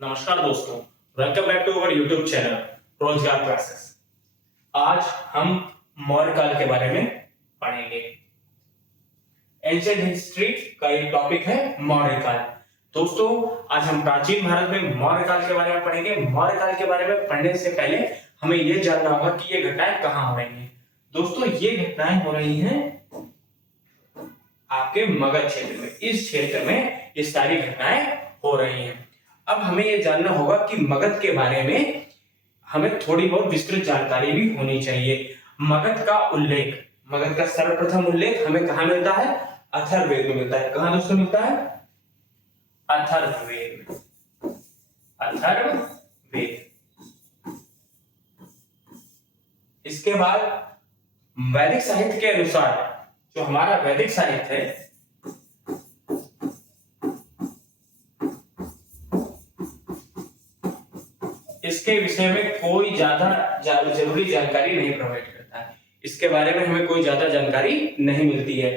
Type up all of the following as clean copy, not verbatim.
नमस्कार दोस्तों, welcome back to our YouTube channel Rozgar classes. आज हम मौर्य काल के बारे में पढ़ेंगे। एंशिएंट हिस्ट्री का एक टॉपिक है मौर्य काल। दोस्तों, आज हम प्राचीन भारत में मौर्य काल के बारे में पढ़ेंगे। मौर्य काल के बारे में पढ़ने से पहले हमें यह जानना होगा कि ये घटनाएं कहाँ हो रही हैं। दोस्तों, ये घटनाएं हो रही हैं आपके मगध क्षेत्र में। इस क्षेत्र में ये सारी घटनाएं हो रही हैं। अब हमें यह जानना होगा कि मगध के बारे में हमें थोड़ी बहुत विस्तृत जानकारी भी होनी चाहिए। मगध का सर्वप्रथम उल्लेख हमें कहां मिलता है? अथर्ववेद में मिलता है। कहां दोस्तों मिलता है? अथर्ववेद में। अथर्ववेद। इसके बाद वैदिक साहित्य के अनुसार, जो हमारा वैदिक साहित्य है, इसके विषय में कोई ज्यादा जरूरी जानकारी नहीं प्रोवाइड करता है। इसके बारे में हमें कोई ज्यादा जानकारी नहीं मिलती है।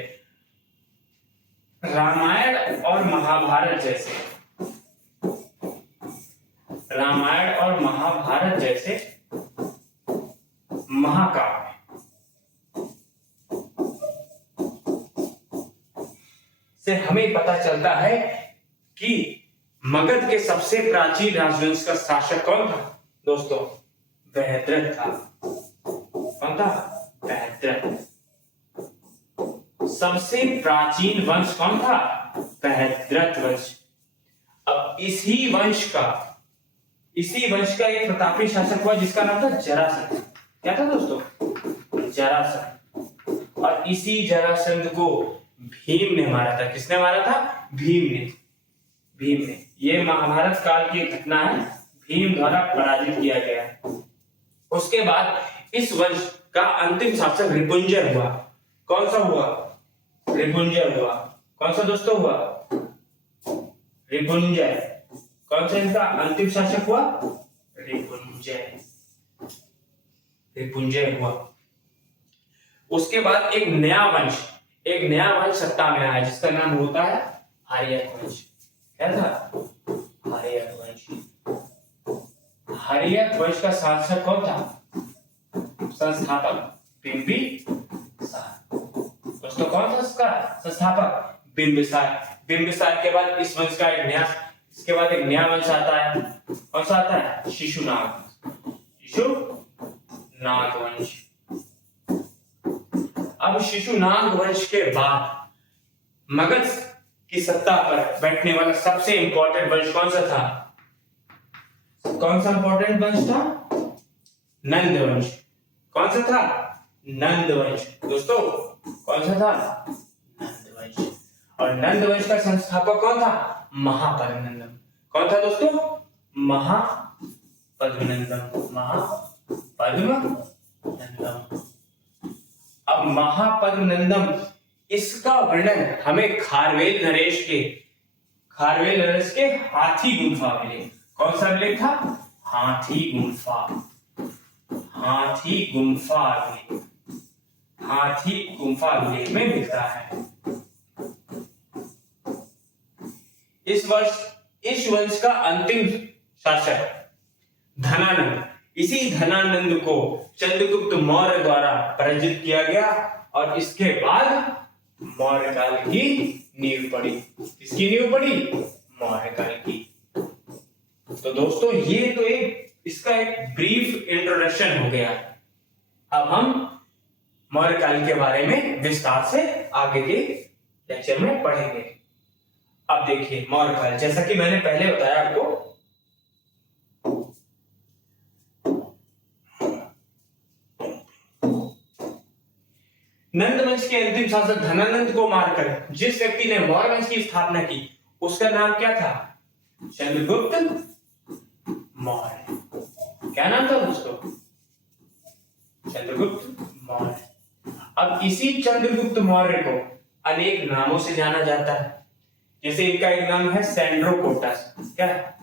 रामायण और महाभारत जैसे महाकाव्य से हमें पता चलता है कि मगध के सबसे प्राचीन राजवंश का शासक कौन था? दोस्तों, बृहद्रथ था। कौन था? बृहद्रथ। सबसे प्राचीन वंश कौन था? बृहद्रथ वंश। अब इसी वंश का एक प्रतापी शासक हुआ जिसका नाम था जरासंध। क्या था दोस्तों? जरासंध। और इसी जरासंध को भीम ने मारा था। किसने मारा था? भीम ने। ये महाभारत काल की घटना है। भीम द्वारा पराजित किया गया है। उसके बाद इस वंश का अंतिम शासक रिपुंजर हुआ। कौन सा हुआ? रिपुंजर हुआ। कौन सा दोस्तों हुआ? रिपुंजर। कौन सा इनका अंतिम शासक हुआ? रिपुंजर हुआ। उसके बाद एक नया वंश सत्ता में आया जिसका नाम होता है आर्यक वंश। क्या था? आर्यक वंश का शासक कौन था? संस्थापक बिंबिसार। दोस्तों, कौन था उसका संस्थापक? बिंबिसार के बाद इस वंश का इसके बाद एक नया वंश आता है। कौन सा आता है? शिशुनाग वंश। अब शिशुनाग वंश के बाद मगध की सत्ता पर बैठने वाला सबसे इंपॉर्टेंट वंश कौन सा था? कौन सा इंपॉर्टेंट वंश था? नंद वंश। कौन सा था? नंद वंश। दोस्तों, कौन सा था? नंद वंश। और नंद वंश का संस्थापक कौन था? महापद्मनंदन। कौन था दोस्तों? महापद्मनंदन। अब महापद्मनंदन, इसका वर्णन हमें खारवेल नरेश के हाथी गुंफा मिले। कौन सा विलेख था? हाथी गुंफा विलेख में मिलता है। इस वंश का अंतिम शासक धनानंद। इसी धनानंद को चंद्रगुप्त मौर्य द्वारा पराजित किया गया और इसके बाद मौर्य काल की नींव पड़ी। किसकी नींव पड़ी? मौर्य काल की। तो दोस्तों, ये तो इसका एक ब्रीफ इंट्रोडक्शन हो गया। अब हम मौर्य काल के बारे में विस्तार से आगे के लेक्चर में पढ़ेंगे। अब देखिए, मौर्य काल, जैसा कि मैंने पहले बताया आपको, नंद वंश के अंतिम शासक धनानंद को मारकर जिस व्यक्ति ने मौर्य वंश की स्थापना की उसका नाम क्या था? चंद्रगुप्त मौर्य। क्या नाम था दोस्तों? चंद्रगुप्त मौर्य। अब इसी चंद्रगुप्त मौर्य को अनेक नामों से जाना जाता है। जैसे इनका एक नाम है सेंड्रोकोटस। क्या?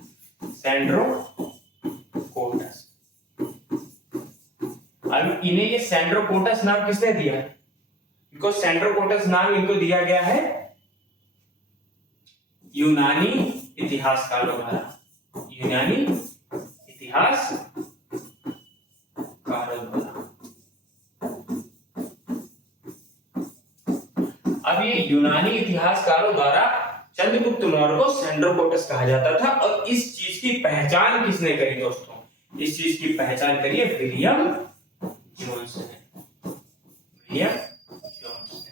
सेंड्रोकोटस। अब इन्हें ये सेंड्रोकोटस नाम किसने दिया? इनको सेंड्रोकोटस नाम इनको दिया गया है यूनानी इतिहासकारों द्वारा। यूनानी इतिहास कारों द्वारा। अब ये यूनानी इतिहासकारों द्वारा चंद्रगुप्त मौर्य को सेंड्रोकोटस कहा जाता था। और इस चीज की पहचान किसने करी दोस्तों? इस चीज की पहचान करी है विलियम जोन्स ने। विलियम जोन्स ने।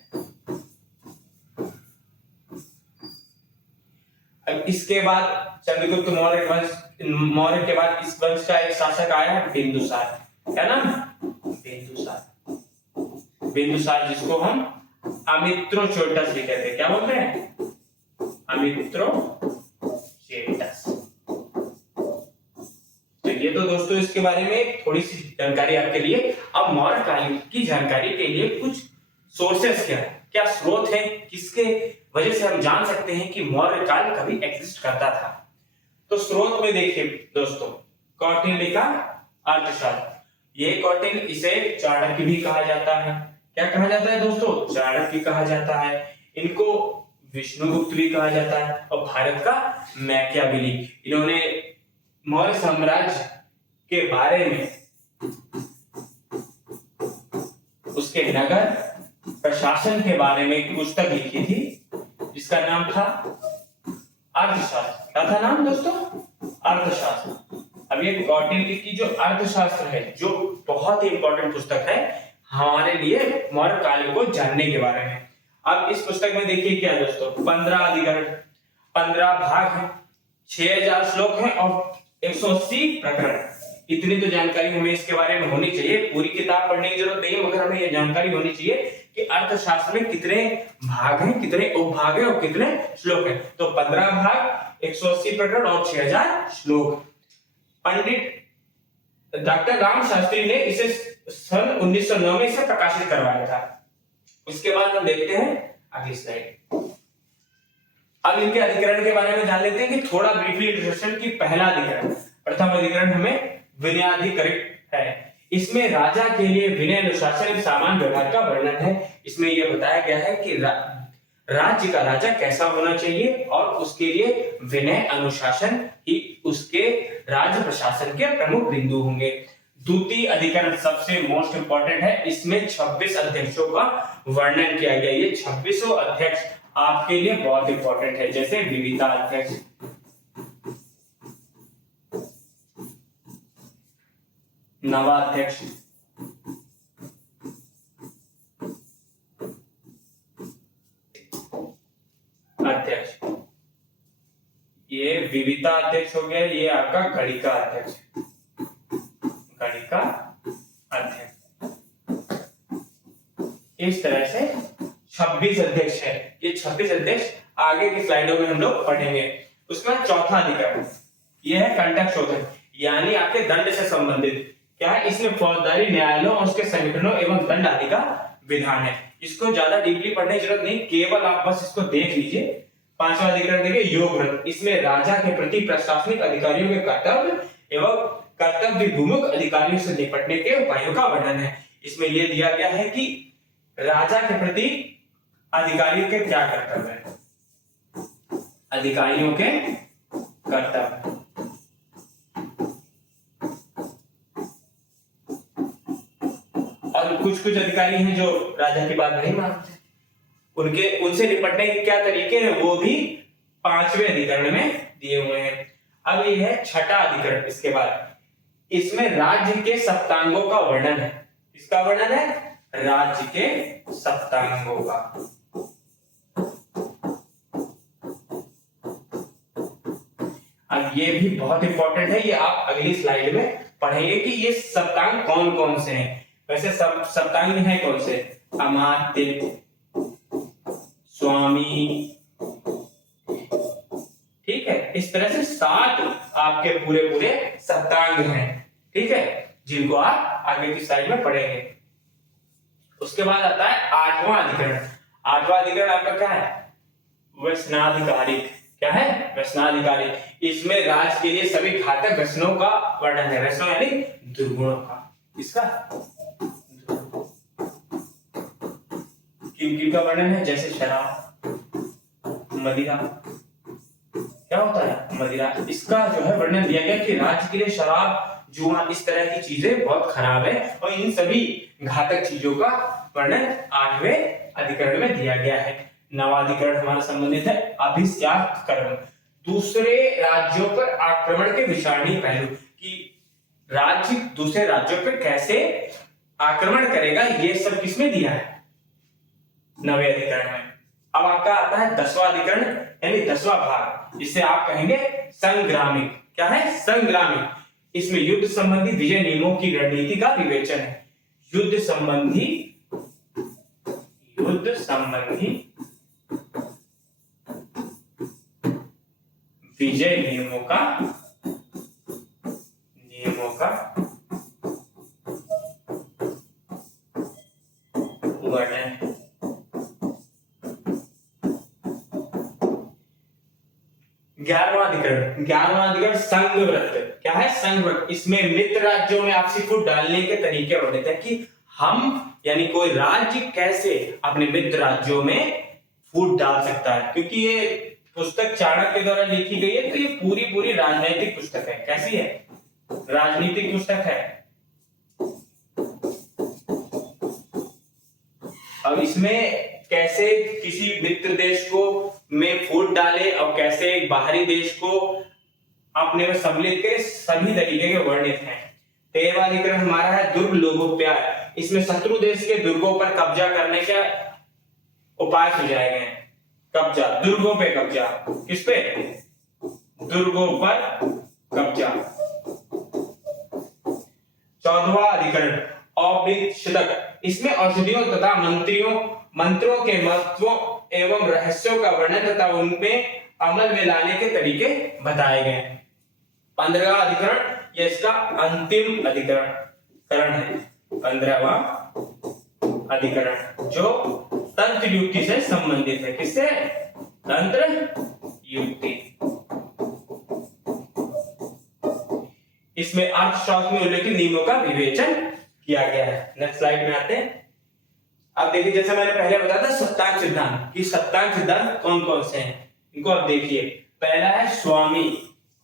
अब इसके बाद चंद्रगुप्त मौर्य के बाद इस वंश का एक शासक आया है बिंदुसार। क्या नाम? बिंदुसार। बिंदुसार जिसको हम अमित्रोचोटस भी कहते हैं। क्या बोलते हैं? अमित्रोचेटस। तो ये तो दोस्तों इसके बारे में थोड़ी सी जानकारी आपके लिए। अब मौर्य काल की जानकारी के लिए कुछ सोर्सेस क्या स्रोत है, किसके वजह से हम जान सकते हैं कि मौर्य काल कभी एग्जिस्ट करता था। तो स्रोत में देखिए दोस्तों, कौटिल्य का अर्थशास्त्र। ये कौटिल्य, इसे चाणक्य भी कहा जाता है। क्या कहा जाता है दोस्तों? चाणक्य कहा जाता है। इनको विष्णुगुप्त भी कहा जाता है। और भारत का मैकियावेली। इन्होंने मौर्य साम्राज्य के बारे में, उसके नगर प्रशासन के बारे में एक पुस्तक लिखी थी जिसका नाम था अर्थशास्त्र। क्या था नाम दोस्तों? अर्थशास्त्र। अब ये कौटिल्य की जो अर्थशास्त्र है, जो बहुत ही इंपॉर्टेंट पुस्तक है हमारे लिए मौर्य काल को जानने के बारे में। अब इस पुस्तक में देखिए क्या दोस्तों, 15 अधिकरण, 15 भाग हैं, 6000 श्लोक हैं और 180 प्रकरण। इतनी तो जानकारी हमें इसके बारे में होनी चाहिए। पूरी किताब पढ़ने की जरूरत नहीं है, मगर हमें यह जानकारी होनी चाहिए कि अर्थशास्त्र में कितने भाग हैं, कितने उपभाग हैं और कितने श्लोक हैं। तो 15 भाग, 180 प्रकरण और 6000 श्लोक। पंडित डॉक्टर राम शास्त्री ने इसे सन 1909 में इसे प्रकाशित करवाया था। उसके बाद हम देखते हैं अगली स्लाइड। अब इनके अधिकरण के बारे में जान लेते हैं कि थोड़ा ब्रीफली इंट्रोडक्शन की। पहला अधिकरण, प्रथम अधिकरण हमें विनयाधिकरण है। इसमें राजा के लिए विनय, अनुशासन, सामान्य व्यवहार का वर्णन है। इसमें यह बताया गया है कि राज्य का राजा कैसा होना चाहिए और उसके लिए विनय, अनुशासन ही उसके राज्य प्रशासन के प्रमुख बिंदु होंगे। द्वितीय अधिकरण सबसे मोस्ट इंपॉर्टेंट है। इसमें 26 अध्यक्षों का वर्णन किया गया। ये 26 अध्यक्ष आपके लिए बहुत इंपॉर्टेंट है, जैसे विविधा अध्यक्ष, नवाध्यक्ष, अध्यक्ष। ये विविधा अध्यक्ष हो गया। ये आपका गणिका अध्यक्ष, गणिका अध्यक्ष। इस तरह से 26 अध्यक्ष है। ये 26 अध्यक्ष आगे की स्लाइडों में हम लोग पढ़ेंगे। उसके बाद चौथा अधिकरण, यह है कंटक शोधन, यानी आपके दंड से संबंधित। क्या है? इसमें फौजदारी न्यायालयों और उसके संगठनों एवं दंड आदि का विधान है। इसको ज्यादा डीपली पढ़ने की जरूरत नहीं, केवल आप बस इसको देख लीजिए। पांचवा अधिकरण देखिए, योग व्रत। इसमें राजा के प्रति प्रशासनिक अधिकारियों के कर्तव्य एवं कर्तव्य विमुख अधिकारियों से निपटने के उपायों का वर्णन है। इसमें यह दिया गया है कि राजा के प्रति अधिकारियों के क्या कर्तव्य है, अधिकारियों के कर्तव्य। और कुछ अधिकारी हैं जो राजा की बात नहीं मानते, उनसे निपटने के क्या तरीके हैं वो भी 5वें अधिकरण में दिए हुए हैं। अब ये है छठा अधिकरण। इसके बाद इसमें राज्य के सप्तांगों का वर्णन है। इसका वर्णन है राज्य के सप्तांगों का। अब ये भी बहुत इंपॉर्टेंट है, ये आप अगली स्लाइड में पढ़ेंगे कि ये सप्तांग कौन कौन से हैं। वैसे सप्तांग है कौन से? अमात्य, स्वामी, ठीक है। इस तरह से 7 आपके पूरे सप्तांग हैं, ठीक है, जिनको आप आगे की स्लाइड में पढ़ेंगे। उसके बाद आता है 8वां अधिकरण। 8वां अधिकरण आपका क्या है? व्यसनाधिकारिक। क्या है? व्यसनाधिकारिक। इसमें राज्य के लिए सभी घातक व्यसनों का वर्णन है। व्यसनों यानी दुर्गुणों का। इसका किन का वर्णन है? जैसे शराब, मदिरा, क्या होता है, मदिरा। इसका जो है वर्णन दिया गया कि राज्य के लिए शराब, जुआ, इस तरह की चीजें बहुत खराब है, और इन सभी घातक चीजों का वर्णन 8वें अधिकरण में दिया गया है। 9वां अधिकरण हमारा संबंधित है अभिस्यात् कर्म, दूसरे राज्यों पर आक्रमण के विचारणीय पहलू, कि राज्य दूसरे राज्यों पर कैसे आक्रमण करेगा, ये सब किसमें दिया है, 9वें अधिकरण में। अब आपका आता है 10वां अधिकरण यानी 10वां भाग, जिसे आप कहेंगे संग्रामिक। क्या है, संग्रामिक। इसमें युद्ध संबंधी विजय नियमों की रणनीति का विवेचन है। युद्ध संबंधी विजय नियमों का वर्णन। 11वां अधिकरण संघव्रत। क्या है, संघव्रत। इसमें मित्र राज्यों में आपसी फूट डालने के तरीके वर्णित है, कि हम यानी कोई राज्य कैसे अपने मित्र राज्यों में फूट डाल सकता है। क्योंकि ये पुस्तक चाणक्य के द्वारा लिखी गई है, तो ये पूरी राजनीतिक पुस्तक है। कैसी है, राजनीतिक पुस्तक है। अब इसमें कैसे किसी मित्र देश को में फूट डाले और कैसे एक बाहरी देश को अपने में सम्मिलित करे, सभी तरीके के वर्णित हैं। 13वां अधिकरण हमारा है दुर्ग लोगोप्याय। इसमें शत्रु देश के दुर्गों पर कब्जा करने के उपाय सुझाए गए हैं। कब्जा, दुर्गों पे कब्जा, किस पे, दुर्गों पर कब्जा। 14वां अधिकरण औपनिषदक। इसमें औषधियों तथा मंत्रों के महत्वों एवं रहस्यों का वर्णन तथा उनमें अमल में लाने के तरीके बताए गए हैं। 15वां अधिकरण, यह इसका अंतिम अधिकरण है। 15वां अधिकरण जो तंत्र युक्ति से संबंधित है। किससे, तंत्र युक्ति। इसमें अर्थशास्त्र में उल्लेखित नियमों का विवेचन किया गया है। नेक्स्ट स्लाइड में आते हैं। अब देखिए, जैसे मैंने पहले बताया था सप्तांग सिद्धांत, कि सप्तांग सिद्धांत कौन कौन से हैं, इनको आप देखिए। पहला है स्वामी।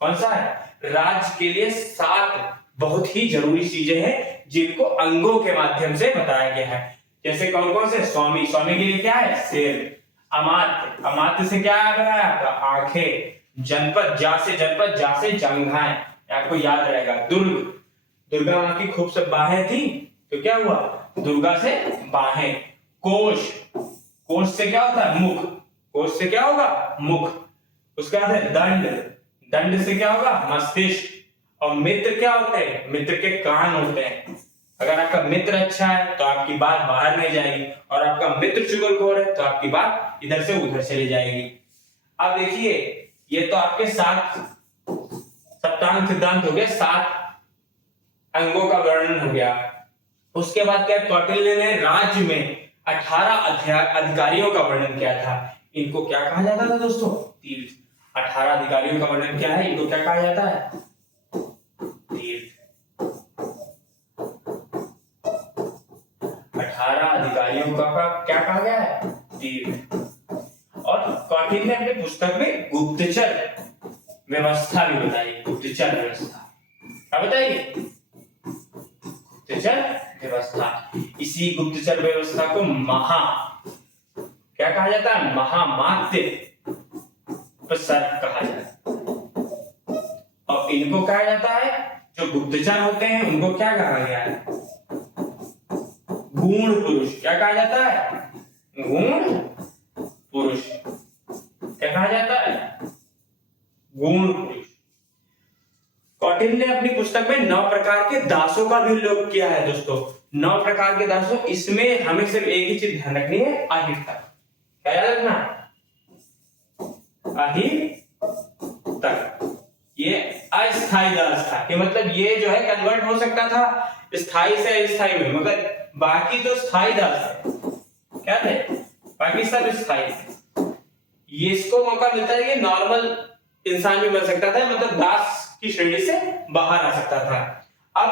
कौन सा है, राज्य के लिए 7 बहुत ही जरूरी चीजें हैं जिनको अंगों के माध्यम से बताया गया है। जैसे कौन कौन से, स्वामी के लिए क्या है, सिर। अमात्य से क्या बनाया आपका, आंखें। जनपद, जा से जंघाएं, आपको याद रहेगा। दुर्गा मां की खूब सब बाहें थी, तो क्या हुआ, दुर्गा से बाहें। कोश से क्या होता है, मुख। कोश से क्या होगा, मुख। उसके बाद है दंड से क्या होगा, मस्तिष्क। और मित्र क्या होते हैं, मित्र के कान होते हैं। अगर आपका मित्र अच्छा है तो आपकी बात बाहर नहीं जाएगी, और आपका मित्र चुगलखोर है तो आपकी बात इधर से उधर चली जाएगी। अब देखिए, ये तो आपके 7 सप्तांग सिद्धांत हो गया, 7 अंगों का वर्णन हो गया। उसके बाद क्या, कौटिल्य ने राज्य में 18 अधिकारियों का वर्णन किया था। इनको क्या कहा जाता था दोस्तों, तीर्थ। 18 अधिकारियों का वर्णन क्या है, इनको क्या कहा जाता है, तीर्थ। 18 अधिकारियों का क्या कहा गया है, तीर्थ। और कौटिल्य ने अपनी पुस्तक में गुप्तचर व्यवस्था भी बताई। गुप्तचर व्यवस्था क्या बताइए, गुप्तचर व्यवस्था। इसी गुप्तचर व्यवस्था को क्या कहा जाता है, महामात्य प्रसर कहा जाता है। और इनको कहा जाता है, जो गुप्तचर होते हैं उनको क्या कहा गया है, गूढ़ पुरुष। क्या कहा जाता है, गूढ़ पुरुष। क्या कहा जाता है, गूढ़ पुरुष। कौटिल्य ने अपनी पुस्तक में 9 प्रकार के दासों का भी उल्लेख किया है दोस्तों। 9 प्रकार के दासों, इसमें हमें सिर्फ एक ही चीज ध्यान रखनी है, अहिर्ता। क्या याद रखना, अहिर्तक। ये अस्थायी दास था, कि मतलब ये जो है कन्वर्ट हो सकता था स्थायी से अस्थायी में, मगर बाकी तो स्थायी दास है। क्या थे, बाकी सब स्थायी थे। ये इसको मौका मिलता है कि नॉर्मल इंसान भी बन सकता था, मतलब दास की श्रेणी से बाहर आ सकता था। अब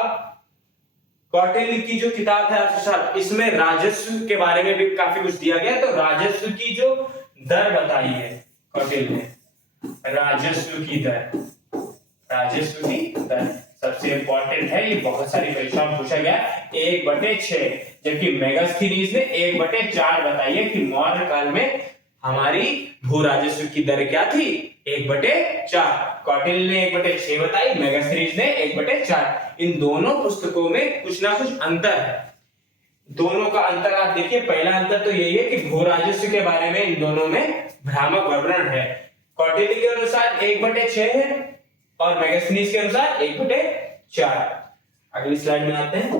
कौटिल्य की जो किताब है अर्थशास्त्र, इसमें राजस्व के बारे में भी काफी कुछ दिया गया है। तो राजस्व की जो दर बताई है कौटिल्य ने, राजस्व की दर, राजस्व की दर सबसे इंपॉर्टेंट है, ये बहुत सारी परीक्षाओं में पूछा गया। 1/6, जबकि मेगास्थनीज ने 1/4 बताई है कि मौर्य काल में हमारी भू राजस्व की दर क्या थी, 1/4। कौटिल्य ने 1/6 बताई, मेगास्थनीज ने 1/4। इन दोनों पुस्तकों में कुछ ना कुछ अंतर है। दोनों का अंतर आप देखिए, पहला अंतर तो यही है कि भू राजस्व के बारे में इन दोनों में भ्रामक वर्णन है। कौटिल्य के अनुसार 1/6 है और मेगास्थनीज के अनुसार 1/4। अगली स्लाइड में आते हैं।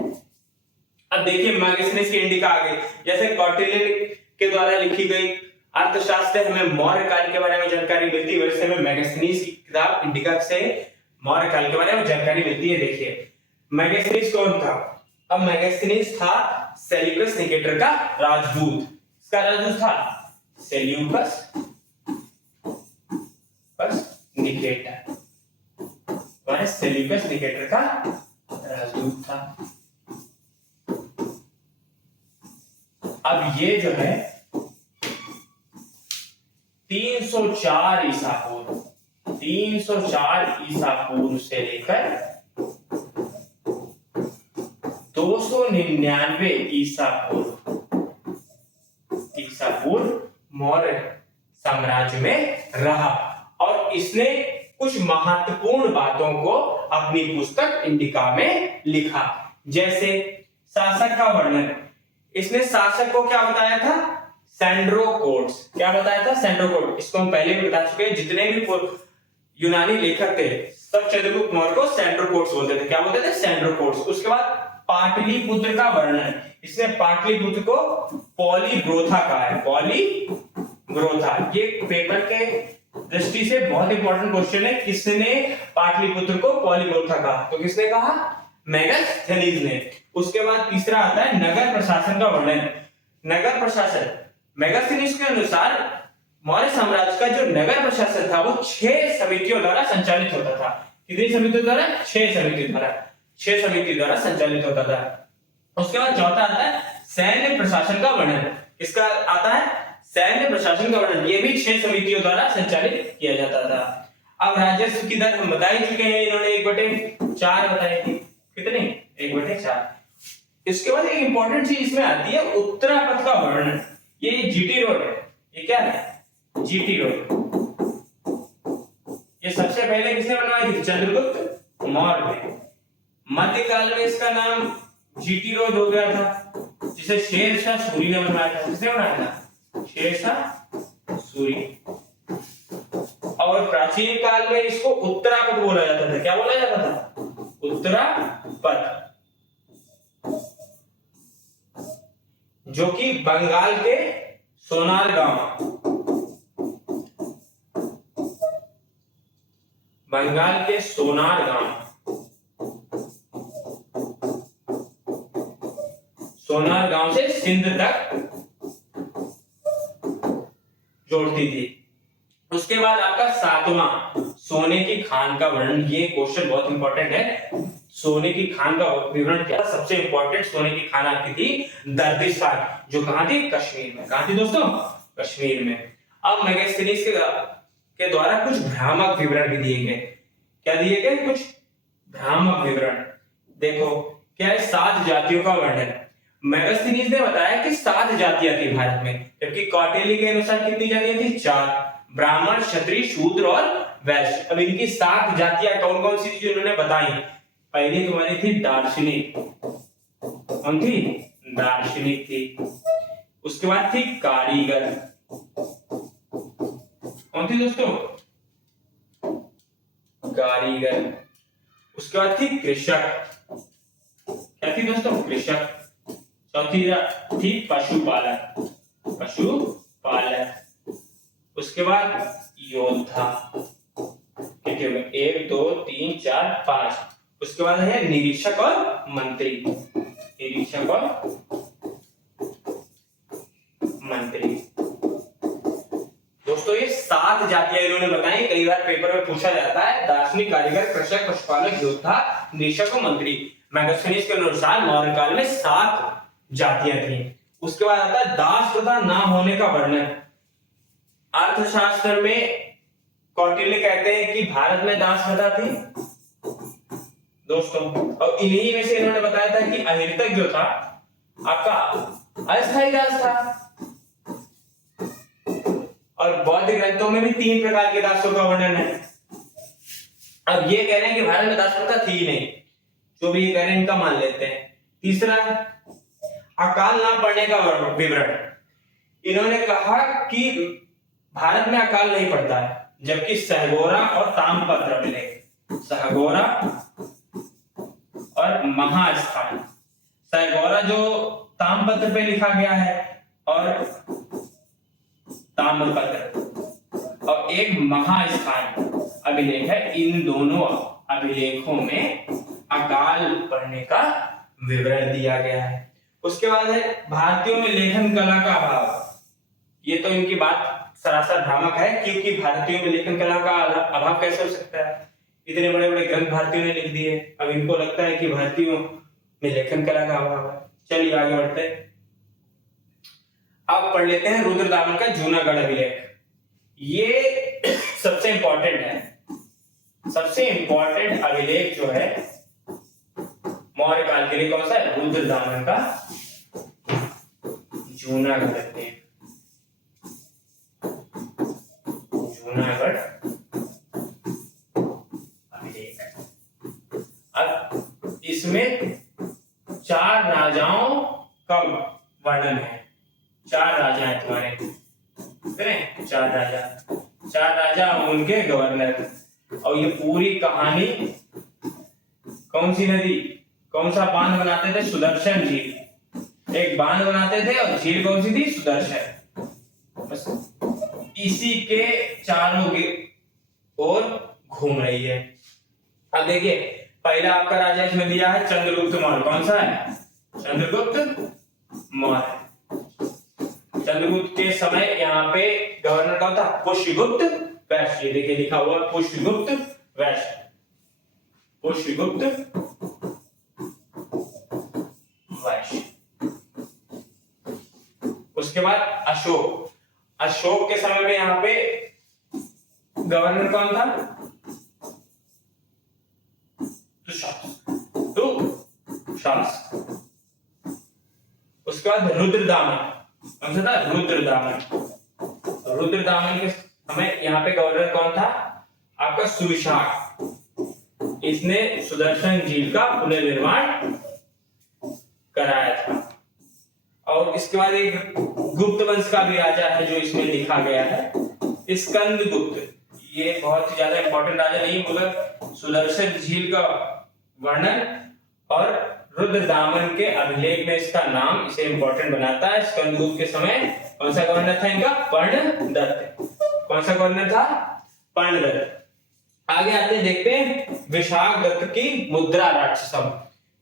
अब देखिए मेगास्थनीज की इंडिका आ गई। जैसे कौटिल्य के द्वारा लिखी गई अर्थशास्त्र हमें मौर्य काल के बारे में जानकारी मिलती है, वैसे हमें मेगास्थनीज की किताब इंडिका से मौर्य काल के बारे में जानकारी मिलती है। देखिए मेगास्थनीज कौन था? अब मेगास्थनीज था सेल्यूकस निकेटर का राजदूत। इसका राजदूत था सेल्यूकस निकेटर, वह सेल्यूकस निकेटर का राजदूत था। अब ये जो है 304 ईसा पूर्व, 304 ईसा पूर्व से लेकर 299 ईसा पूर्व मौर्य साम्राज्य में रहा और इसने कुछ महत्वपूर्ण बातों को अपनी पुस्तक इंडिका में लिखा। जैसे शासक का वर्णन, इसने शासक को क्या बताया था? सेंड्रोकोट्स। क्या बताया था? सेंड्रोकोट। इसको हम पहले भी बता चुके हैं। जितने भी यूनानी लेखक थे सब चंद्रगुप्त मौर्य को सेंड्रोकोट्स बोलते थे। क्या बोलते थे? सेंड्रोकोट्स। उसके बाद पाटलिपुत्र का वर्णन, इसने पाटलिपुत्र को पॉलीब्रोथा कहा है। पॉलीब्रोथा, ये पेपर के दृष्टि से बहुत इंपॉर्टेंट क्वेश्चन है। किसने पाटलिपुत्र को पॉलीब्रोथा कहा? तो किसने कहा? मेगास्थनीज ने। उसके बाद तीसरा आता है नगर प्रशासन का वर्णन। नगर प्रशासन, मेगास्थनीज के अनुसार मौर्य साम्राज्य का जो नगर प्रशासन था वो 6 समितियों द्वारा संचालित होता था। कितनी समितियों द्वारा? 6 समिति द्वारा संचालित होता था। उसके बाद चौथा आता है सैन्य प्रशासन का वर्णन। इसका आता है सैन्य प्रशासन का वर्णन, ये भी 6 समितियों द्वारा संचालित किया जाता था। अब राजस्व की दर हम बता ही चुके हैं, इन्होंने 1/4 बताई थी। कितनी? 1/4। इसके बाद एक इंपॉर्टेंट चीज इसमें आती है उत्तरापथ का वर्णन। ये जीटी रोड है, ये क्या है? GT road. ये सबसे पहले किसने बनवाई थी? चंद्रगुप्त मौर्य ने। मध्यकाल में इसका नाम जीटी रोड हो गया था, जिसे शेरशाह सूरी ने बनवाया था। किसने बनाया था? शेरशाह सूरी। और प्राचीन काल में इसको उत्तरापथ बोला जाता था। क्या बोला जाता था? उत्तरापथ, जो कि बंगाल के सोनार गांव, बंगाल के सोनार गांव से सिंध तक जोड़ती थी। उसके बाद आपका 7वां सोने की खान का वर्णन। ये क्वेश्चन बहुत इंपॉर्टेंट है। सोने की खान का विवरण क्या? सबसे इंपॉर्टेंट सोने की खान आपकी थी दर्दिस्तान, जो कहां थी? कश्मीर में। कहां थी दोस्तों? कश्मीर में। अब मेगास्थनीज के द्वारा कुछ भ्रामक विवरण भी दिए गए। क्या दिए गए? कुछ भ्रामक विवरण। देखो क्या है? 7 जातियों का वर्णन। मेगास्थनीज ने बताया कि 7 जातियां थी भारत में, जबकि कौटिल्य के अनुसार कितनी जातियां थी? 4, ब्राह्मण, क्षत्रिय, शूद्र और वैश्य। अब इनकी 7 जातियां कौन कौन सी थी उन्होंने बताई। पहली तुम्हारी थी दार्शनिक। कौन थी? दार्शनिक थी। उसके बाद थी कारीगर। कौन थी दोस्तों? कारीगर। उसके बाद थी कृषक। क्या थी दोस्तों? कृषक। चौथी थी पशुपालक। उसके बाद योद्धा। ठीक है, 1 2 3 4 5। उसके बाद है निरीक्षक और मंत्री। निरीक्षक और मंत्री। दोस्तों ये 7 जातियां इन्होंने बताई। कई बार पेपर में पूछा जाता है दार्शनिक, कारीगर, कृषक, पशुपालक, योद्धा, निरीक्षक और मंत्री। मेगास्थनीज के अनुसार मौर्य काल में 7 जातियां थी। उसके बाद आता है दास प्रथा ना होने का वर्णन। अर्थशास्त्र में कौटिल्य कहते हैं कि भारत में दास प्रथा थी दोस्तों, और इन्हीं में से इन्होंने बताया था कि अहिर्तक जो था आपका अस्थायी दास था। और बौद्ध ग्रंथों में भी 3 प्रकार के दासों का वर्णन है। अब ये कह रहे हैं कि भारत में दास प्रथा थी ही नहीं, जो भी ये कह रहे हैं इनका मान लेते हैं। तीसरा, अकाल ना पड़ने का विवरण। इन्होंने कहा कि भारत में अकाल नहीं पड़ता है, जबकि सहगोरा और ताम्रपत्र अभिलेख, सहगोरा और महास्थान, सहगोरा जो ताम्रपत्र पे लिखा गया है और ताम्रपत्र, और एक महास्थान अभिलेख है, इन दोनों अभिलेखों में अकाल पड़ने का विवरण दिया गया है। उसके बाद है भारतीयों में लेखन कला का अभाव। ये तो इनकी बात सरासर भ्रामक है, क्योंकि भारतीयों में लेखन कला का अभाव कैसे हो सकता है? इतने बड़े बड़े ग्रंथ भारतीयों ने लिख दिए, अब इनको लगता है कि भारतीयों में लेखन कला का अभाव है। चलिए आगे बढ़ते हैं। अब पढ़ लेते हैं रुद्रदामन का जूनागढ़ अभिलेख। ये सबसे इंपॉर्टेंट है, सबसे इंपॉर्टेंट अभिलेख जो है मौर्य काल के लिए कौन सा है? रुद्रदामन का जूनागढ़ अभिलेख। जूनागढ़ अभिलेख। अब इसमें 4 राजाओं का वर्णन है। 4 राजा हैं तुम्हारे, कितने? 4 राजा उनके गवर्नर। और ये पूरी कहानी कौन सी नदी, कौन सा बांध बनाते थे? सुदर्शन झील। एक बांध बनाते थे और झील कौन सी थी? सुदर्शन। बस इसी के चारों की ओर घूम रही है। अब देखिए, पहला आपका राजा इसमें दिया है चंद्रगुप्त मौर्य। कौन सा है? चंद्रगुप्त मौर्य। चंद्रगुप्त के समय यहाँ पे गवर्नर कौन था? पुष्यगुप्त वैश्य। देखिए लिखा हुआ पुष्यगुप्त वैश्य, पुष्यगुप्त वैश्य। उसके बाद अशोक। अशोक के समय में यहाँ पे गवर्नर कौन था? दुशासन। उसके बाद रुद्रदामन। कौन सा था? रुद्रदामन। रुद्रदामन के समय यहाँ पे गवर्नर कौन था? आपका सुविशाख। इसने सुदर्शन झील का पुनर्निर्माण कराया था। और इसके बाद एक गुप्त वंश का भी राजा है जो इसमें लिखा गया है, स्कंदगुप्त। ये बहुत ही ज्यादा इंपॉर्टेंट राजा नहीं, मगर सुदर्शन झील का वर्णन और रुद्रदामन के अभिलेख में इसका नाम इसे इंपॉर्टेंट बनाता है। स्कंदगुप्त के समय कौन सा गवर्नर था इनका? पर्णदत्त। कौन सा गवर्नर था? पर्णदत्त। आगे आते देखते हैं विशाख दत्त की मुद्रा राक्षसम।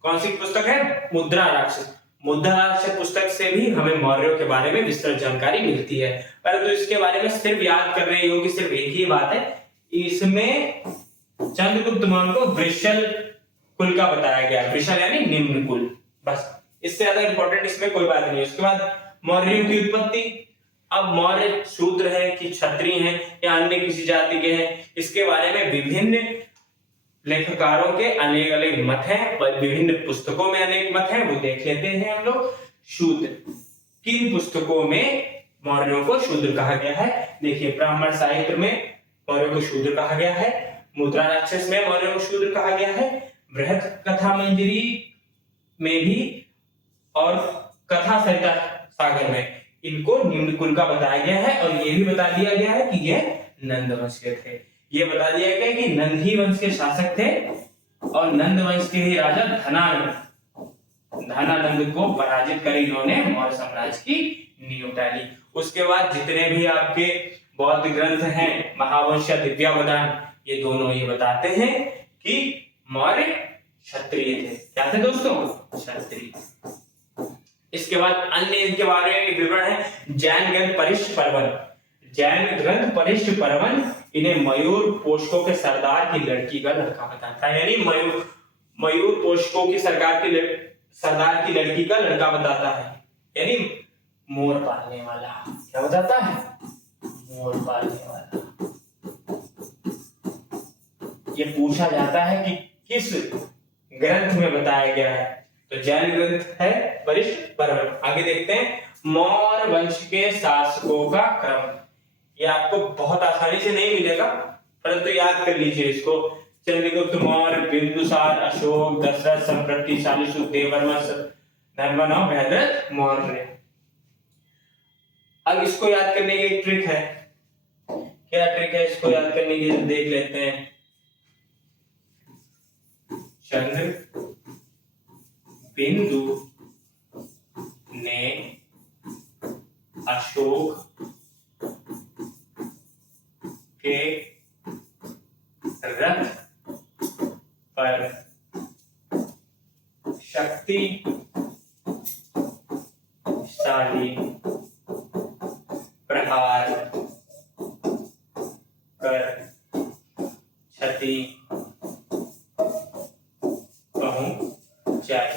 कौन सी पुस्तक है? मुद्रा राक्षस। मुद्रा राक्षस पुस्तक से भी हमें मौर्यों के बारे में विस्तृत जानकारी मिलती है, परंतु इसके बारे में सिर्फ याद करने योग्य सिर्फ एक ही बात है, इसमें चंद्रगुप्त मौर्य को वृषल कुल का बताया गया। वृषल यानी निम्न कुल, बस। इससे ज्यादा इंपॉर्टेंट इसमें कोई बात नहीं है। उसके बाद मौर्यों की उत्पत्ति। अब मौर्य शूद्र है कि क्षत्रिय हैं या अन्य किसी जाति के हैं, इसके बारे में विभिन्न लेखकारों के अनेक अलग मत हैं, विभिन्न पुस्तकों में अनेक मत हैं, वो देख लेते हैं हम लोग। शूद्र, किन पुस्तकों में मौर्यों को शूद्र कहा गया है? देखिए, ब्राह्मण साहित्य में मौर्यों को शूद्र कहा गया है, मुद्रा राक्षस में मौर्यों को शूद्र कहा गया है, बृहत कथा मंजरी में भी, और कथा सरिता सागर में इनको निम्न कुल का बताया गया है। और ये भी बता दिया गया है कि ये नंद वंश के थे। ये बता दिया गया कि नंदी वंश के शासक थे और नंद वंश के ही राजा धनानंद को पराजित कर इन्होंने मौर्य साम्राज्य की नींव डाली। उसके बाद जितने भी आपके बौद्ध ग्रंथ हैं, महावंश या दिव्यावदान, ये दोनों ये बताते हैं कि मौर्य क्षत्रिय थे। क्या थे दोस्तों? क्षत्रिय। इसके बाद अन्य इनके बारे में विवरण है जैन ग्रंथ परिष्ठ पर्वन। जैन ग्रंथ परिष्ठ पर्वन इन्हें मयूर पोषकों के सरदार की लड़की का लड़का बताता है, यानी मयूर पोषकों की सरदार की लड़की का लड़का बताता है, यानी मोर पालने वाला। क्या बताता है? मोर पालने वाला। ये पूछा जाता है कि किस ग्रंथ में बताया गया है, तो जैन ग्रंथ है वशिष्ठ पर्व। आगे देखते हैं मौर्य वंश के शासकों का क्रम। ये आपको बहुत आसानी से नहीं मिलेगा, परंतु याद कर लीजिए इसको। चंद्रगुप्त मौर्य, बिंदुसार, अशोक, दशरथ, संप्रति, शालिशुक, देववर्मा, धर्मनाम, बृहद्रथ मौर्य। अब इसको याद करने की एक ट्रिक है। क्या ट्रिक है इसको याद करने की, देख लेते हैं। चंद्र बिंदु ने अशोक के रथ पर शक्तिशाली प्रहार कर क्षति पहुंचाई।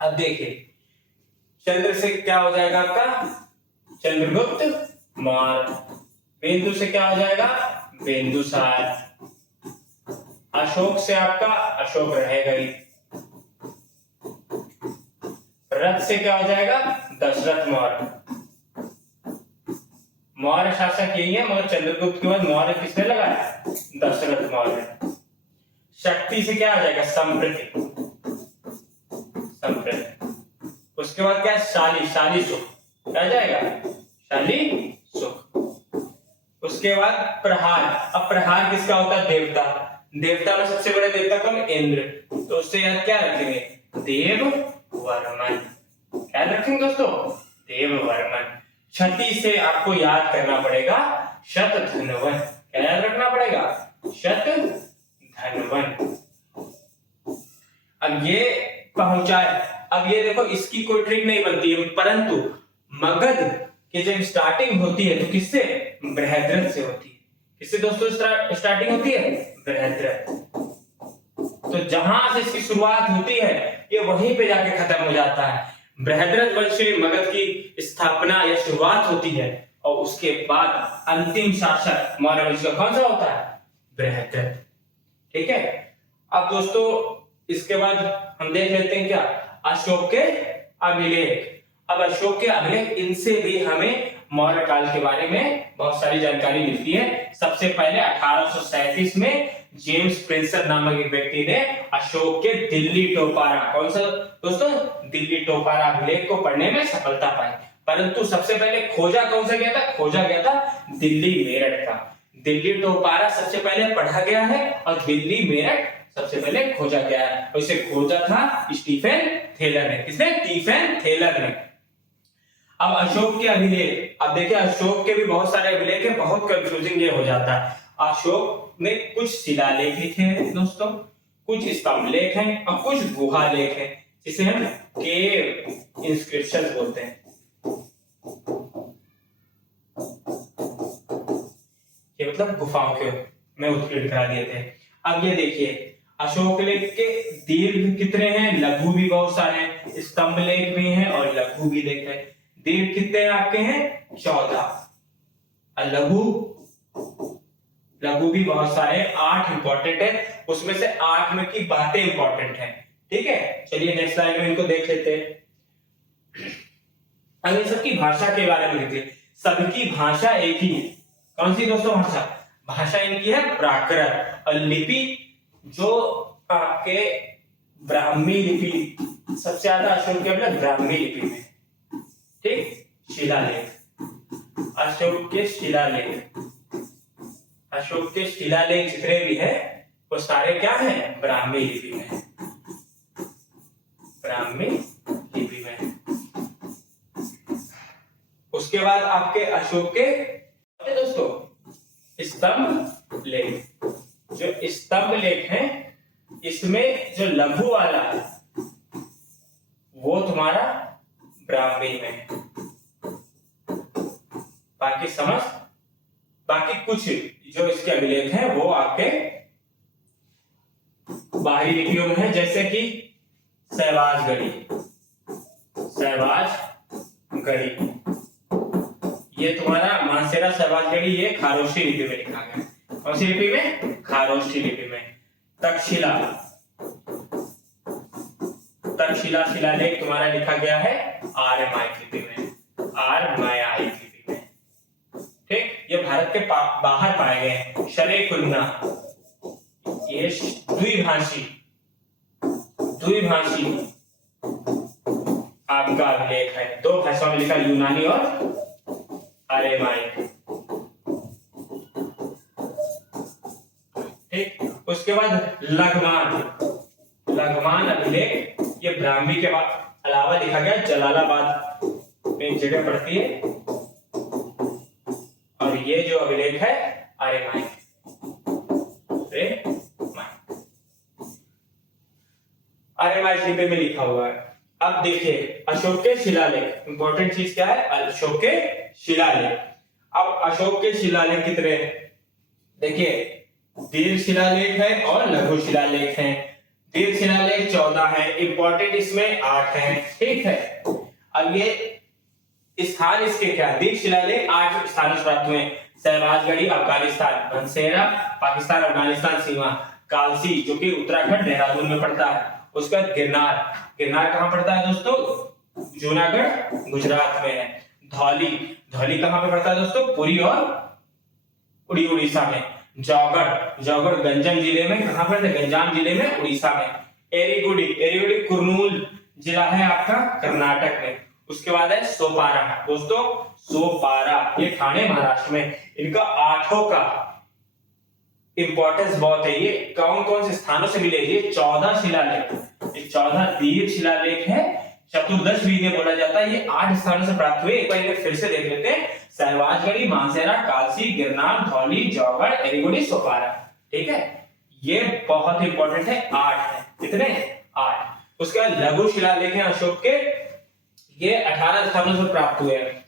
अब देखिए चंद्र से क्या हो जाएगा आपका चंद्रगुप्त मौर्य, बिंदु से क्या हो जाएगा बिंदुसार, अशोक से आपका अशोक रहेगा ही, रथ से क्या हो जाएगा दशरथ मौर्य। मौर्य शासक यही है, मगर चंद्रगुप्त के बाद मौर्य किसने लगाया दशरथ मौर्य। शक्ति से क्या आ जाएगा संप्रति, उसके बाद क्या शाली, शाली सुख क्या जाएगा शाली सुख। उसके बाद प्रहार, अब प्रहार किसका होता है देवता, देवता में सबसे बड़े देवता कौन इंद्र, तो उससे याद क्या रखेंगे देव वर्मन। क्या रखेंगे दोस्तों देव वर्मन। क्षति से आपको याद करना पड़ेगा शतधन्वन, क्या याद रखना पड़ेगा शतधन्वन। अब ये पहुंचाए, अब ये देखो इसकी कोई ट्रिक नहीं बनती है, परंतु मगध की जब स्टार्टिंग होती है तो किससे बृहद्रथ से होती है। किससे दोस्तों स्टार्टिंग होती है बृहद्रथ। तो जहां से इसकी शुरुआत होती है ये वहीं पे जाके खत्म हो जाता है। बृहद्रथ वंश से मगध की स्थापना या शुरुआत होती है और उसके बाद अंतिम शासक मौर्य वंश का कौन सा होता है बृहद्रथ। ठीक है, अब दोस्तों इसके बाद हम देख लेते हैं क्या अशोक के अभिलेख। अब अशोक के अभिलेख, इनसे भी हमें मौर्य काल के बारे में बहुत सारी जानकारी मिलती है। सबसे पहले 1837 में जेम्स प्रिंसर नामक एक व्यक्ति ने अशोक के दिल्ली टोपारा, कौन सा दोस्तों दिल्ली टोपारा अभिलेख को पढ़ने में सफलता पाई। परंतु सबसे पहले खोजा कौन सा गया था, खोजा गया था दिल्ली मेरठ का। दिल्ली टोपारा सबसे पहले पढ़ा गया है और दिल्ली मेरठ सबसे पहले खोजा गया है। उसे खोजा था स्टीफन थेलर ने। किसने स्टीफन थेलर ने। अब अशोक के अभिलेख, अब देखिए अशोक के भी बहुत सारे अभिलेख हैं, बहुत कंफ्यूजिंग ये हो जाता है। अशोक ने कुछ शिलालेख लिखे हैं दोस्तों, कुछ स्तंभ लेख हैं और कुछ गुहा लेख हैं, जिसे हम केव इंस्क्रिप्शन बोलते हैं। ये मतलब गुफाओं के में उत्कीर्ण करा दिए थे। अब ये देखिए अशोक लेख के दीर्घ कितने हैं, लघु भी बहुत सारे हैं, स्तंभ लेख भी हैं और लघु भी लेख है। दीर्घ कितने आपके हैं 14, लघु भी बहुत सारे 8 इंपॉर्टेंट है, उसमें से 8 में की बातें इंपॉर्टेंट है। ठीक है, चलिए नेक्स्ट स्लाइड में इनको देख लेते हैं। अगर सबकी भाषा के बारे में देखिए, सबकी भाषा एक ही है। कौन सी दोस्तों भाषा, भाषा इनकी है प्राकृत और लिपि जो आपके ब्राह्मी लिपि, सबसे ज्यादा अशोक के ब्राह्मी लिपि में। ठीक, शिलालेख, अशोक के शिलालेख, अशोक के शिलालेख जितने भी है वो सारे क्या है ब्राह्मी लिपि में, ब्राह्मी लिपि में। उसके बाद आपके अशोक के दोस्तों स्तंभ लेख, जो स्तंभ लेख है इसमें जो लघु वाला है वो तुम्हारा ब्राह्मी में, बाकी समस्त, बाकी कुछ जो इसके अभिलेख हैं वो आपके बाहरी लिपियों में है, जैसे कि सहवाज गढ़ी, सहवाज गढ़ी ये तुम्हारा मानसेरा सहवाजगढ़ी, ये खारोशी लिपि में लिखा गया। कौन सी लिपि में? खारोशी लिपि में। तक्षशिला, तक्षशिला शिलालेख तुम्हारा लिखा गया है आर्यमाइक लिपि में, आर्यमाइक लिपि में। ठीक, ये भारत के बाहर पाए गए हैं। शरेकुन्ना, ये द्विभाषी, द्विभाषी आपका अभिलेख है, दो भाषाओं में लिखा, यूनानी और आर्यमाइक। ठीक, उसके बाद लघमान, लघमान अभिलेख, ये ब्राह्मी के बाद अलावा लिखा गया, जलालाबाद में एक जगह पड़ती है, और ये जो अभिलेख है आर्यमाइक। आर्यमाइक लिपि में लिखा हुआ है। अब देखिए अशोक के शिलालेख, इंपॉर्टेंट चीज क्या है? अशोक के शिलालेख। अब अशोक के शिलालेख कितने? देखिए दीर्घ शिलालेख है और लघु शिलालेख है। दीर्घ शिलालेख 14 है, इंपॉर्टेंट इसमें 8 है। ठीक है, अब ये स्थान इसके क्या? दीर्घ शिलालेख 8 स्थानों से प्राप्त हुए। सहवाजगढ़ी अफगानिस्तान, मनसेरा पाकिस्तान अफगानिस्तान सीमा, कालसी जो कि उत्तराखंड देहरादून में पड़ता है, उसके बाद गिरनार, गिरनार कहां पड़ता है दोस्तों? जूनागढ़ गुजरात में है। धौली, धौली कहां पे पड़ता है दोस्तों? पुरी और उड़ीसा में। जौगढ़, जौगढ़ गंजम जिले में, कहां पर है? गंजाम जिले में, उड़ीसा में। एरीगुडी, एरीगुडी कुर्नूल जिला है आपका कर्नाटक में। उसके बाद है सोपारा दोस्तों, सोपारा ये ठाणे महाराष्ट्र में। इनका 8 का इंपॉर्टेंस बहुत है। ये कौन कौन से स्थानों से मिले? ये 14 शिलालेख, ये 14 दीर्घ शिलालेख है। चतुर्दश भी इन्हें बोला जाता है। ये 8 स्थानों से प्राप्त हुए। एक बार इन्हें फिर से देख लेते हैं। सहवाजगढ़ी, मानसेरा, कालसी, गिरनार, धौली, जौगढ़, एरीगुडी, सोपारा। ठीक है, ये बहुत इंपॉर्टेंट है। 8 है। कितने? 8। उसके बाद लघु शिलालेख है अशोक के, ये 18 स्थानों से प्राप्त हुए हैं।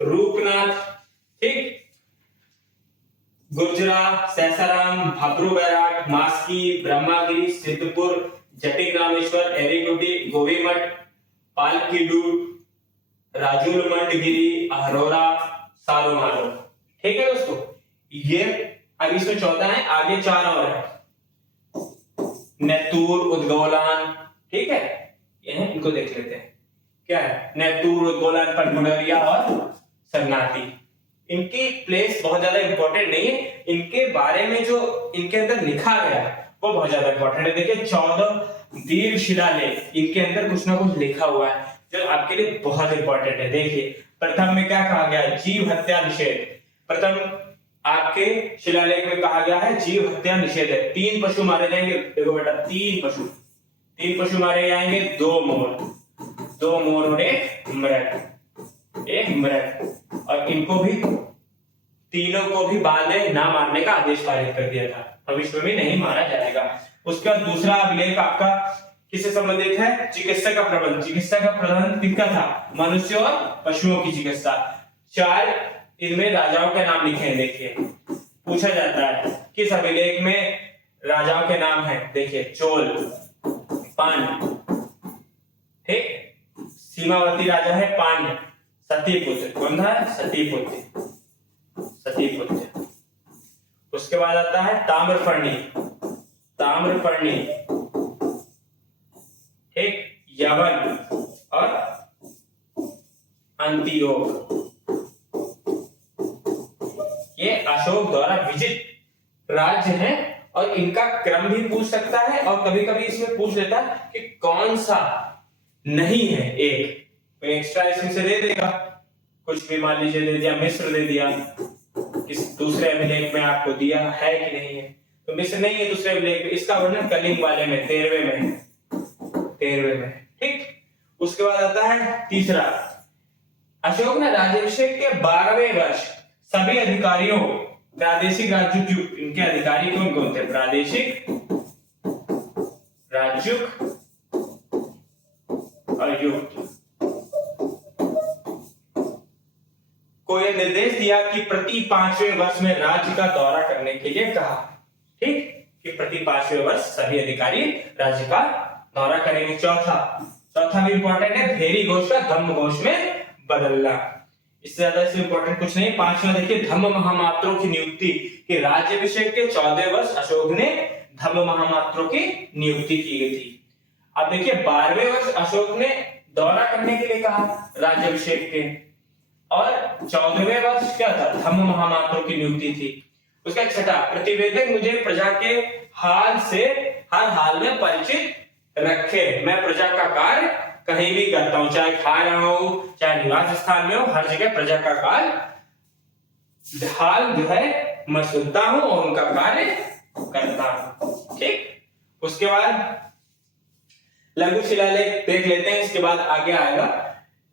रूपनाथ, ठीक, गुर्जरा, सैसाराम, भब्रू बैराट, मास्की, ब्रह्मागिरी, सिद्धपुर, जटिंग रामेश्वर, एरीगुडी, गोवीमठ, पालकीडू, राजूल मंडगिरी, अहरोरा, सारोमालो। ठीक है दोस्तों, ये अभी इसमें 14 है, आगे 4 और है। नेतूर, उद्गौलान, ठीक है, ये है, इनको देख लेते हैं। क्या है? नेतूर, उद्गौलान, पनगुड़रिया और सरनाटी। इनकी प्लेस बहुत ज्यादा इंपॉर्टेंट नहीं है, इनके बारे में जो इनके अंदर लिखा गया है वो बहुत ज्यादा इंपॉर्टेंट है। देखिए 14 दीर्घ शिलालेख, इनके अंदर कुछ ना कुछ लिखा हुआ है जो आपके लिए बहुत इंपॉर्टेंट है। देखिए प्रथम में क्या कहा गया है? जीव हत्या निषेध। प्रथम आपके शिलालेख में कहा गया है जीव हत्या निषेध है। 3 पशु मारे जाएंगे। देखो बेटा, 3 पशु मारे जाएंगे, 2 मोर और एक मृग, और इनको भी, तीनों को भी बाद में ना मारने का आदेश पारित कर दिया था। भविष्य में नहीं मारा जाएगा। उसका दूसरा अभिलेख आपका किससे संबंधित है? चिकित्सा का प्रबंध। चिकित्सा का प्रबंध किसका था? मनुष्य और पशुओं की चिकित्सा। 4 इनमें राजाओं के नाम लिखे हैं। देखिए पूछा जाता है किस अभिलेख में राजाओं के नाम है? देखिए चोल, पांड्य, ठीक, सीमावर्ती राजा है पांड्य, सतीपुत्र, कौन था? सतीपुत्र। उसके बाद आता है ताम्रपर्णी, ठीक, यवन और अंतियोग। ये अशोक द्वारा विजित राज्य हैं और इनका क्रम भी पूछ सकता है और कभी कभी इसमें पूछ लेता है कि कौन सा नहीं है। एक एक्स्ट्रा इसमें से दे देगा, कुछ भी मान लीजिए दे दिया, मिस्र दे दिया, किस दूसरे अभिलेख में आपको दिया है कि नहीं है, तो मिस्र नहीं है दूसरे अभिलेख में। इसका वर्णन कलिंग वाले में 13वें में, ठीक। उसके बाद आता है तीसरा, अशोक ने राज्याभिषेक के 12वें वर्ष सभी अधिकारियों, प्रादेशिक राजयुक्त, इनके अधिकारी कौन कौन थे? प्रादेशिक, राजयुक्त और युक्त को यह निर्देश दिया कि प्रति 5वें वर्ष में राज्य का दौरा करने के लिए कहा, ठीक, कि प्रति 5वें वर्ष सभी अधिकारी राज्य का दौरा करेंगे। चौथा भी इंपॉर्टेंट है, भेरी घोष का धम्म घोष में बदलना। इससे ज्यादा इसमें इंपॉर्टेंट कुछ नहीं। पांचवा देखिए धम्म महामात्रों की नियुक्ति, कि राज्याभिषेक के 14वें वर्ष अशोक ने धम्म महामात्रों की नियुक्ति की गई थी। अब देखिए 12वें वर्ष अशोक ने दौरा करने के लिए कहा राज्याभिषेक के, और 14वें वर्ष क्या था, धम्म महामात्रों की नियुक्ति थी। उसका छठा, प्रतिवेदक मुझे प्रजा के हाल से हर हाल में परिचित रखे, मैं प्रजा का कार्य कहीं भी करता हूं, चाहे खा रहा हूं चाहे निवास स्थान में हो, हर जगह प्रजा का कार्य हाल जो है मैं सुनता हूं और उनका कार्य करता हूं। ठीक, उसके बाद लघु शिलालेख देख लेते हैं, इसके बाद आगे आएगा।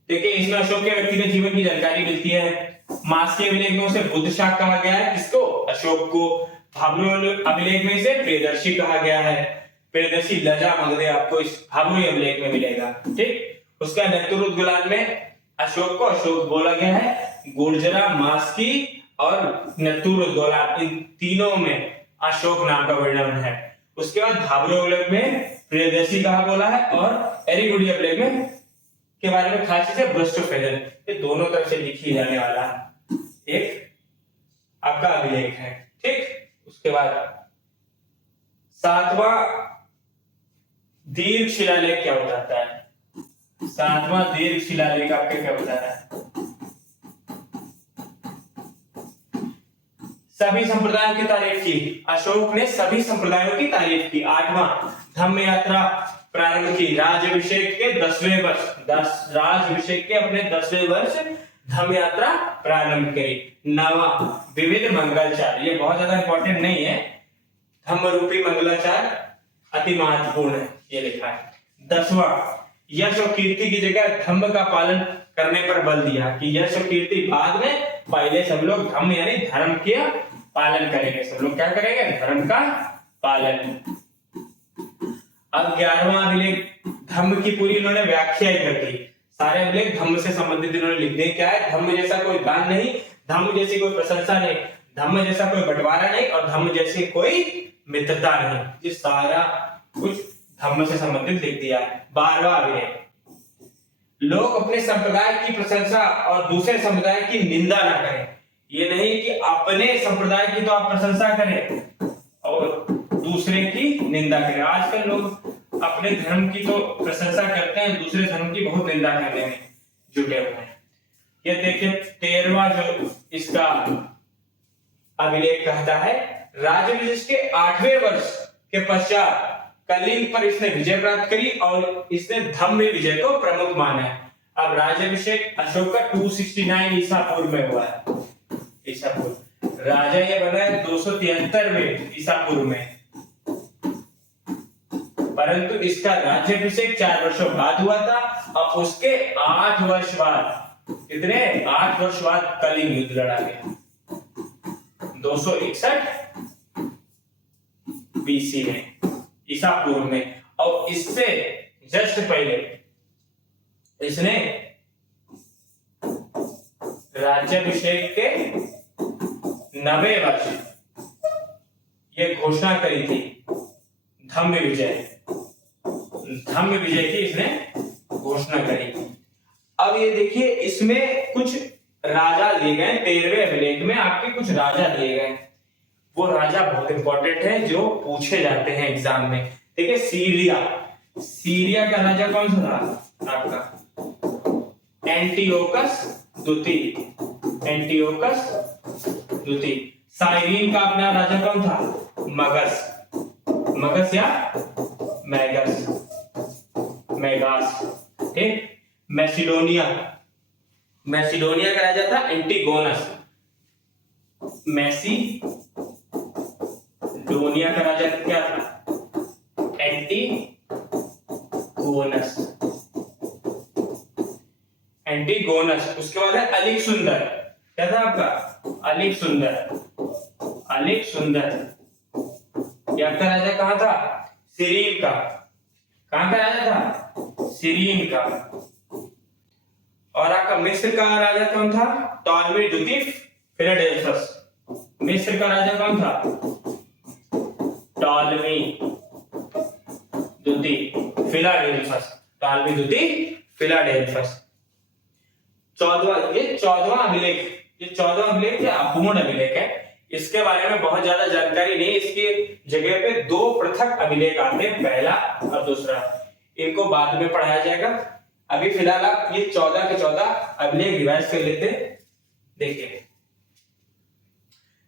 देखिए इसमें अशोक के व्यक्तिगत जीवन की जानकारी मिलती है। मास के अभिलेख में उसे बुद्ध शाक कहा गया है, किसको, अशोक को। भाब्रू अभिलेख में इसे प्रियदर्शी कहा गया है, प्रियदर्शी लजा मगधे आपको इस भाब्रू अभिलेख में मिलेगा। ठीक, उसका नेतृत्व में अशोक को अशोक बोला गया है। गुर्जरा, मास्की और नेतृत्व इन तीनों में अशोक नाम का वर्णन है। उसके बाद भाब्रू अभिलेख में प्रियदर्शी कहा बोला है, और एरिगुडी अभिलेख में के बारे में खास चीज है ब्रस्टोफेलन। ये दोनों तरफ से लिखी जाने वाला एक आपका अभिलेख है। ठीक, उसके बाद 7वां दीर्घ शिलालेख क्या बताता है, 7वां दीर्घ शिलालेख आपके क्या बताता है, सभी संप्रदायों की तारीफ की। अशोक ने सभी संप्रदायों की तारीफ की। 8वां धम्म यात्रा प्रारंभ की, राज्याभिषेक के 10वें वर्ष, राज्याभिषेक के अपने 10वें वर्ष धम्म यात्रा प्रारंभ करी। 9वां विविध मंगलाचार, ये बहुत ज्यादा इंपॉर्टेंट नहीं है, धम्म रूपी मंगलाचार अति महत्वपूर्ण है, ये लिखा है। 10वां यश और कीर्ति की जगह धम्म का पालन करने पर बल दिया, कि यश और कीर्ति बाद में, पहले सब लोग धम्म यानी धर्म के पालन करेंगे। सब लोग क्या करेंगे, धर्म का पालन। अब 11वां अभिलेख धम्म की पूरी इन्होंने व्याख्या ही कर दी। सारे अभिलेख धम्म से संबंधित इन्होंने लिख दिए। क्या है, धम्म जैसा कोई दान नहीं, धम्म जैसी कोई प्रशंसा नहीं, धम्म जैसा कोई बंटवारा नहीं, और धम्म जैसी कोई मित्रता नहीं। ये सारा कुछ धम्म से संबंधित लिख दिया है। 12वां अभिलेख, लोग अपने संप्रदाय की प्रशंसा और दूसरे संप्रदाय की निंदा ना करें। ये नहीं कि अपने संप्रदाय की तो आप प्रशंसा करें और दूसरे की निंदा करें। आजकल लोग अपने धर्म की तो प्रशंसा करते हैं, दूसरे धर्म की बहुत निंदा करने में जुटे हुए हैं। ये देखिए 13वां जो इसका अभिलेख कहता है, राज्याभिषेक के 8वें वर्ष के पश्चात कलिंग पर इसने विजय प्राप्त करी और इसने धम्म विजय को प्रमुख माना है। अब राज्याभिषेक अशोक का 269 ईसा पूर्व में हुआ है। ईसा पूर्व राजा ये बना है 273 में ईसा पूर्व में, परंतु इसका राज्याभिषेक 4 वर्षों बाद हुआ था, और उसके 8 वर्ष बाद, कितने 8 वर्ष बाद कलिंग युद्ध लड़ा गया 261 बीसी में, ईसा पूर्व में। और इससे जस्ट पहले इसने राज्याभिषेक के 90 वर्ष ये घोषणा करी थी धम्म विजय की इसने घोषणा करी। अब ये देखिए इसमें कुछ राजा दिए गए, 13वें अभिलेख में आपके कुछ राजा दिए गए। वो राजा बहुत इंपॉर्टेंट है जो पूछे जाते हैं एग्जाम में। देखिए सीरिया का राजा कौन सा था आपका, एंटियोकस द्वितीय। साइरीन का अपना राजा कौन था, मगस या मैगास। ठीक, मैसिडोनिया का राजा था एंटीगोनस। मैसिडोनिया का राजा क्या था, एंटीगोनस। उसके बाद है अलिक सुंदर, क्या था आपका, अलिक सुंदर। ये आपका राजा कहां था, सिरीन का। कहां का राजा था, सिरीन का। और आपका मिस्र का राजा कौन था, टॉलमी द्वितीय फिलाडेल्फस। मिस्र का राजा कौन था, टॉलमी द्वितीय फिलाडेल्फस। ये 14वां अभिलेख, ये 14वां अभिलेख या अपूर्ण अभिलेख है। इसके बारे में बहुत ज्यादा जानकारी नहीं, इसकी जगह पे 2 पृथक अभिलेख आते हैं, पहला और दूसरा। इनको बाद में पढ़ाया जाएगा। अभी फिलहाल आप ये 14 के 14 अभिलेख रिवाइज कर लेते हैं।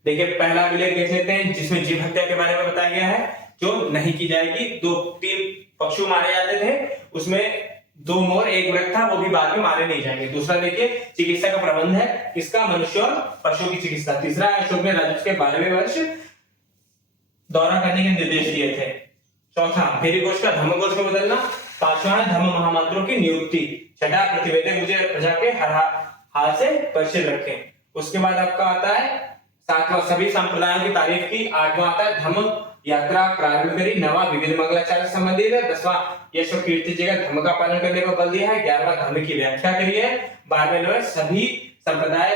देखिए पहला अभिलेख देख लेते हैं, जिसमें जीव हत्या के बारे में बताया गया है, जो नहीं की जाएगी। 2-3 पशु मारे जाते थे, उसमें 2 मोर 1 वृक्ष था, वो भी बाद में मारे नहीं जाएंगे। दूसरा देखिए चिकित्सा का प्रबंध है, इसका मनुष्य और पशु की चिकित्सा। तीसरा अशोक ने राजस्व के 12वें वर्ष दौरा करने के निर्देश दिए थे। चौथा भेरी घोष का धम्म घोष में बदलना। पांचवा धम्म महामंत्रों की नियुक्ति। छठा प्रतिवेदक मुझे प्रजा के हर हाल से परिचित रखें। उसके बाद आपका आता है 7वां सभी संप्रदायों की तारीफ की। 8वां आता है धम्म यात्रा प्रारंभ करी। 9वां विविध मंगलाचार्य संबंधित है। 10वां यश और कीर्ति जगह धर्म का पालन करने पर बल दिया है। 11वां धर्म की व्याख्या करी है। 12वें नंबर सभी संप्रदाय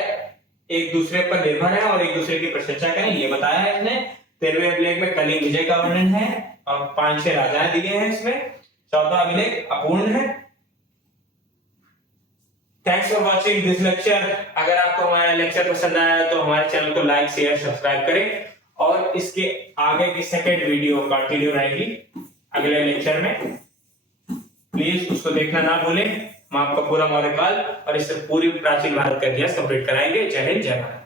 एक दूसरे पर निर्भर है और एक दूसरे की प्रशंसा करें, ये बताया है इसने। 13वें अभिलेख में कलिंग विजय का वर्णन है और 5-6 राजाएं दिए हैं इसमें। 14वां अभिलेख अपूर्ण है। Thanks for watching this lecture. अगर आपको हमारा लेक्चर पसंद आया तो हमारे चैनल को लाइक शेयर सब्सक्राइब करें और इसके आगे की सेकंड वीडियो कंटिन्यू रहेगी अगले लेक्चर में। प्लीज उसको देखना ना भूलें। हम आपका पूरा मौर्य काल और इससे पूरी प्राचीन भारत का इतिहास कंप्लीट कराएंगे। जय हिंद जय भारत।